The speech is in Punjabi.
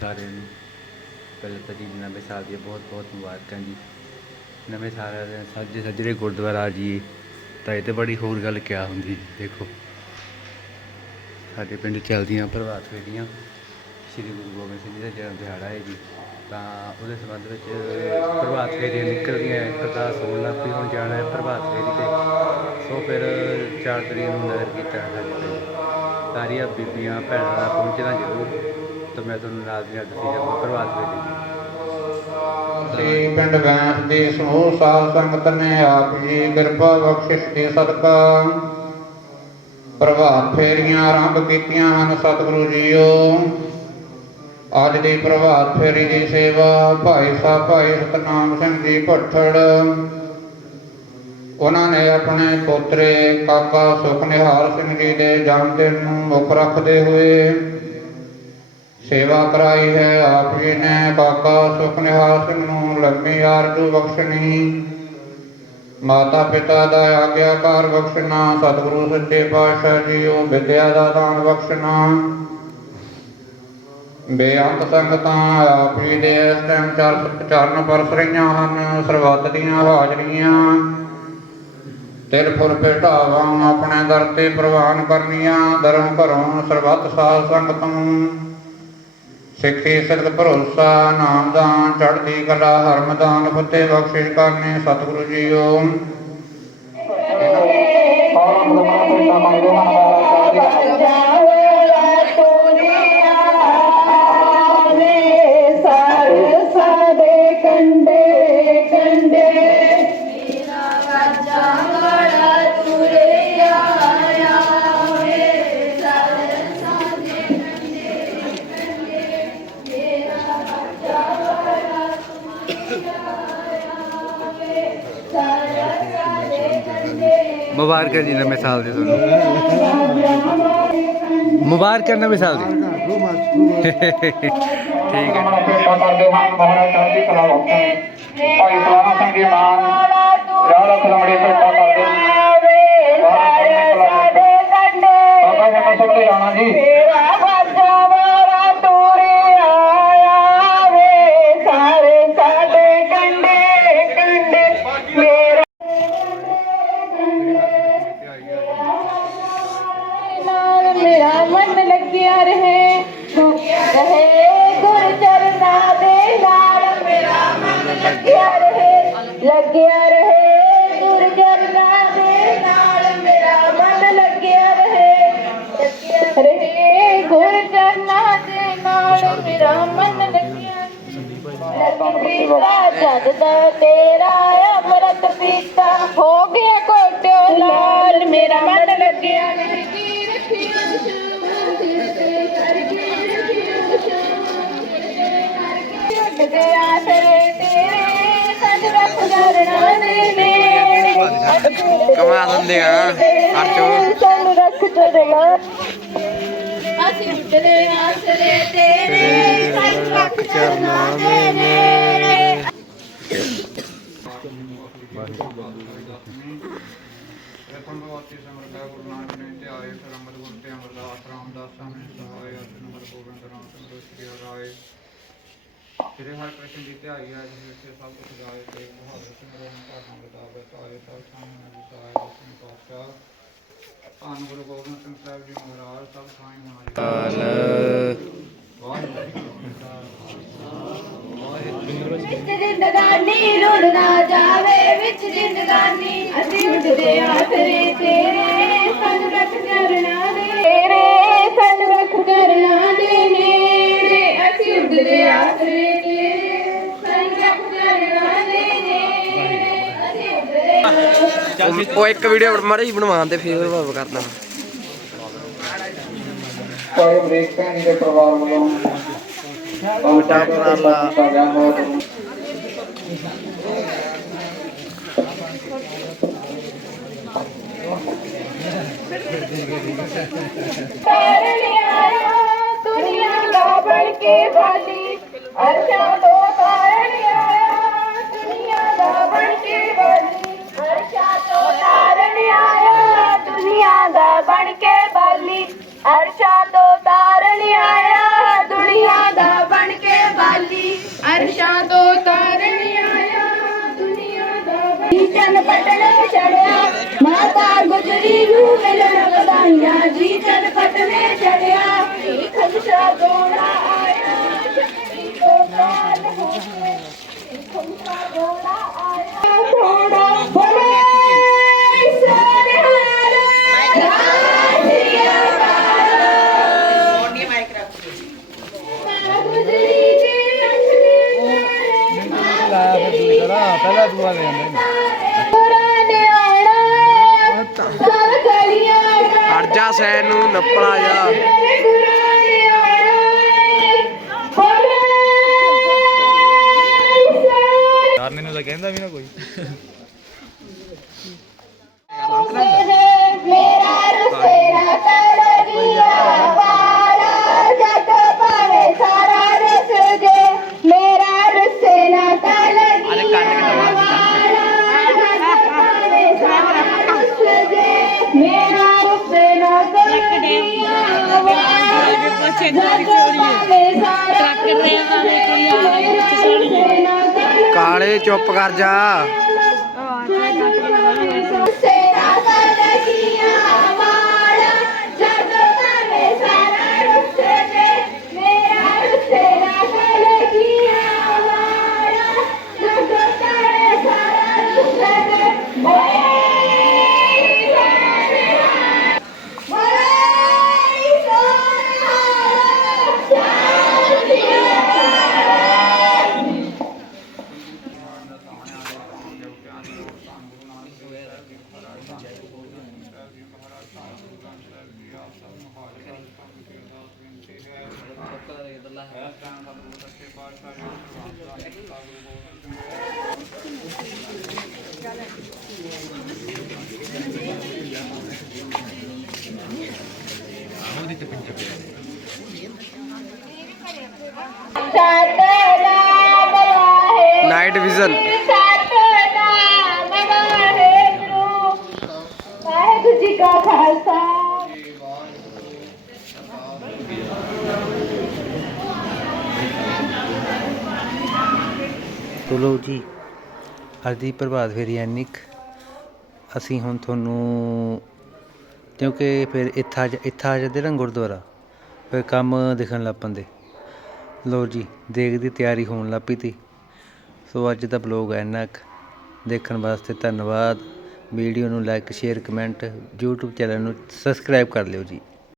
ਸਾਰਿਆਂ ਨੂੰ। ਪਹਿਲਾਂ ਤਾਂ ਜੀ ਨਵੇਂ ਸਾਲ ਦੀਆਂ ਬਹੁਤ ਬਹੁਤ ਮੁਬਾਰਕਾਂ ਜੀ। ਨਵੇਂ ਸਾਲ ਦੇ ਸੱਜੇ ਸੱਜਰੇ ਗੁਰਦੁਆਰਾ ਜੀ। ਤਾਂ ਇਹ ਤੇ ਬੜੀ ਹੋਰ ਗੱਲ ਕਿਆ ਹੁੰਦੀ ਦੇਖੋ। ਸਾਡੇ ਪਿੰਡ ਚੱਲਦੀਆਂ ਪ੍ਰਭਾਤ ਫੇਰੀਆਂ। ਸ਼੍ਰੀ ਗੁਰੂ ਗੋਬਿੰਦ ਸਿੰਘ ਜੀ ਦਾ ਜਨਮ ਦਿਹਾੜਾ ਹੈ ਜੀ। ਤਾਂ ਉਹਦੇ ਸੰਬੰਧ ਵਿੱਚ ਪ੍ਰਭਾਤ ਫੇਰੀਆਂ ਨਿਕਲਦੀਆਂ ਹੈ ਅਰਦਾਸ ਹੋਣ ਲੱਗ ਪਈ ਹੁਣ ਜਾਣਾ ਹੈ ਪ੍ਰਭਾਤ ਫੇਰੀ ਤੇ। ਸੋ ਫਿਰ 4 ਤਰੀਕ ਨੂੰ ਨਗਰ ਕੀਰਤਨ ਹੈ ਸਾਡੇ ਪਿੰਡ ਸਾਰੀਆਂ ਬੀਬੀਆਂ, ਭੈਣਾਂ ਦਾ ਪਹੁੰਚਣਾ ਜ਼ਰੂਰ। ਤਾਂ ਮੈਂ ਤੁਹਾਨੂੰ ਨਾਲ ਦੀ ਨਾਲ ਦੱਸੀ ਜਾਵਾਂ ਸ੍ਰੀ ਪਿੰਡ ਗੈਂਸ ਦੀ ਸਮੂਹ ਸਾਧ ਸੰਗਤ ਨੇ ਆਪ ਜੀ ਕਿਰਪਾ ਬਖਸ਼ਿਸ਼ ਦੇ ਸਦਕਾ। ਪ੍ਰਭਾਤ ਫੇਰੀਆਂ ਆਰੰਭ ਕੀਤੀਆਂ ਹਨ ਸਤਿਗੁਰੂ ਜੀਓ। ਅੱਜ ਦੀ ਪ੍ਰਭਾਤ ਫੇਰੀ ਦੀ ਸੇਵਾ ਭਾਈ ਸਾਹਿਬ, ਭਾਈ ਸਤਨਾਮ ਸਿੰਘ ਜੀ ਭੱਠੜ ਉਹਨਾਂ ਨੇ ਆਪਣੇ ਪੋਤਰੇ ਕਾਕਾ ਸੁਖਨਿਹਾਲ ਸਿੰਘ ਜੀ ਦੇ ਜਨਮ ਦਿਨ ਨੂੰ ਮੁੱਖ ਰੱਖਦੇ ਹੋਏ ਸੇਵਾ ਕਰਾਈ ਹੈ, ਆਪ ਜੀ ਨੇ ਕਾਕਾ ਸੁਖਨਿਹਾਲ ਸਿੰਘ ਨੂੰ ਲੰਮੀ ਆਰਜ਼ੂ ਬਖਸ਼ਣੀ। ਮਾਤਾ ਪਿਤਾ ਦਾ ਆਗਿਆਕਾਰ ਬਖਸ਼ਣਾ, ਸਤਿਗੁਰੂ ਸੱਚੇ ਪਾਤਸ਼ਾਹ ਜੀ, ਉਹ ਵਿਦਿਆ ਦਾ ਦਾਨ ਬਖਸ਼ਣਾ। ਬੇਅੰਤ ਸੰਗਤਾਂ ਆਪ ਜੀ ਦੇ ਇਸ ਟਾਈਮ ਚਰਨ ਚਰਨ ਪਰਸ ਰਹੀਆਂ ਹਨ, ਸਰਬੱਤ ਦੀਆਂ ਹਾਜ਼ਰੀਆਂ। ਤਿਲ ਫੁਲ ਭੇਟਾਵਾਂ ਆਪਣੇ ਦਰ ਤੇ ਪ੍ਰਵਾਨ ਕਰਨੀਆਂ, ਦਰਮ ਘਰੋਂ ਸਰਬੱਤ ਸਾਧ ਸੰਗਤ ਸਿੱਖੀ ਸਿਰਤ ਭਰੋਸਾ ਨਾਮਦਾਨ ਚੜ੍ਹਦੀ ਕਲਾ ਹਰਮਦਾਨ ਫਤਿਹ ਬਖਸ਼ਿਸ਼ ਕਰਨੇ ਸਤਿਗੁਰੂ ਜੀਓ। ਮੁਬਾਰਕਾਂ ਜੀ ਨਵੇਂ ਸਾਲ ਦੀ ਤੁਹਾਨੂੰ। ਮੁਬਾਰਕਾਂ ਨਵੇਂ ਸਾਲ ਦੀ। ਠੀਕ ਹੈ। ਭਾਈ ਸਲਾਨਾ ਸਿੰਘ ਜੀ ਮਾਨ ਵਿਆਹ ਦਾ ਖਲਮੜੀ ਭੇਟਾ ਕਰਦੇ ਬਾਬਾ ਜੀ ਮਸਲ ਜਾਣਾ ਜੀ। ਲੱਗਿਆ ਰਹੇ ਗੁਰ ਚਰਨਾਂ ਦੇ ਨਾਲ ਮੇਰਾ ਮਨ ਲੱਗਿਆ ਰਹੇ। ਲੱਗਿਆ ਰਹੇ ਗੁਰ ਚਰਨਾਂ ਦੇ ਨਾਲ ਮੇਰਾ ਮਨ ਲੱਗਿਆ ਪੀਤਾ ਜਦ ਦਾ ਤੇਰਾ ਅੰਮ੍ਰਿਤ ਪੀਤਾ ਹੋ ਗਿਆ ਕੋਟਿਓ ਲਾਲ, ਮੇਰਾ ਮਨ ਲੱਗਿਆ ਨਹੀਂ ਰੱਖੀ ਦੇ ਆਸਰੇ ਤੇਰੇ ਕਮਾ ਦਿੰਦੇ ਆ ਅਰਜੋ ਸਾਨੂੰ ਰੱਖ ਚੜਨਾ ਅਸੀਂ ਉੱਡਦੇ ਆਸਰੇ ਤੇਰੇ ਸੱਜ ਰੱਖ ਚੜਨਾ ਦੇ ਨੇ ਰਤਨ ਭਗਵਤੀ ਸਮਰਦਾ ਗੁਰੂ ਨਾਨਕ ਨੇ ਧਿਆਏ ਸਰਮਤ ਗੁਰ ਤੇ ਅਮਰਦਾਸ ਰਾਮਦਾਸ ਸਾਹਮਣੇ ਸਹਾਇ ਅਸ ਨੰਬਰ ਗੋਬਿੰਦ ਰਾਮ ਚੰਦਰ ਸ੍ਰੀ ਰਾਏ ਸ੍ਰੀ ਹਰਿ ਕ੍ਰਿਸ਼ਨ ਜੀ ਧਿਆਈ ਹੈ ਜਿਸ ਵਿੱਚ ਸਭ ਕੁਝ ਗਾਏ ਤੇ ਸਿੰਘ ਰੋਣ ਭਾਗਾਂ ਬਤਾਵੇ ਸਾਰੇ ਸਭ ਸਾਹਮਣੇ ਵਿਸਾਏ ਦਸਵੇਂ ਪਾਤਸ਼ਾਹ। ਧੰਨ ਗੁਰੂ ਗੋਬਿੰਦ ਸਿੰਘ ਸਾਹਿਬ ਜੀ ਮਹਾਰਾਜ ਸਭ ਸਾਈਂ ਮਹਾਰਾਜ। ਵਿੱਚ ਜ਼ਿੰਦਗਾਨੀ ਰੁੜ ਨਾ ਜਾਵੇ ਵਿੱਚ ਜ਼ਿੰਦਗਾਨੀ ਅਸੀਂ ਉੱਡਦੇ ਆਸਰੇ ਤੇਰੇ। ਸਾਨੂੰ ਰੱਖ ਕਰਨਾ ਉਹ ਇੱਕ ਵੀਡੀਓ ਮਾੜੀ ਬਣਵਾਉਣ ਤੇ ਫੇਰ ਭਾਵ ਕਰਦਾ ਜੀ ਦੇ ਪਰਿਵਾਰ ਵੱਲੋਂ ਹੋਇਆ ਤਾਰਨ ਆਇਆ ਦੁਨੀਆ ਦਾ ਬਣ ਕੇ ਬਾਲੀ ਅਰਸ਼ਾਂ ਤੋਂ ਗੁਜਰੀ ਨੂੰ ਮਿਲਣ ਵਧਾਈਆਂ ਜੀ ਚੰਨ ਪਟਨੇ ਚੜਿਆ ਖੁਸ਼ਾ ਗੋਣਾ ਆਇਆ ਜੱਤੀ ਕੋ ਕਾਲ ਹੋਵੇ ਖੁਸ਼ਾ ਗੋਣਾ ਆਇਆ ਥੋੜਾ ਬੋਲੇ ਸਨਹਾਰ ਰਾਜਿਆ ਮਾਂ ਗੁਜਰੀ ਹਟ ਜਾ ਸੈਨ ਨੂੰ ਨੱਪਣਾ ਜਾ ਕਾਲੇ ਚੁੱਪ ਕਰ ਜਾ। ਸਤਨਾਮ ਵਾਹਿਗੁਰੂ ਵਾਹਿਗੁਰੂ ਜੀ ਕਾ ਖਾਲਸਾ। ਚਲੋ ਜੀ, ਅੱਜ ਦੀ ਪ੍ਰਭਾਤ ਫੇਰੀ ਐਨਿਕ ਅਸੀਂ ਹੁਣ ਤੁਹਾਨੂੰ, ਕਿਉਂਕਿ ਫਿਰ ਇੱਥਾ ਇੱਥਾ ਆ ਜਾਂਦੇ ਨਾ ਗੁਰਦੁਆਰਾ, ਫਿਰ ਕੰਮ ਦਿਖਣ ਲੱਗ ਪੈਂਦੇ। ਲੋ ਜੀ, ਦੇਗ ਦੀ ਤਿਆਰੀ ਹੋਣ ਲੱਗ ਪਈ ਤੀ। ਸੋ ਅੱਜ ਦਾ ਬਲੌਗ ਇੰਨਾ ਕੁ। ਦੇਖਣ ਵਾਸਤੇ ਧੰਨਵਾਦ। ਵੀਡੀਓ ਨੂੰ like, share, comment, YouTube channel ਨੂੰ ਸਬਸਕ੍ਰਾਈਬ ਕਰ ਲਿਓ ਜੀ।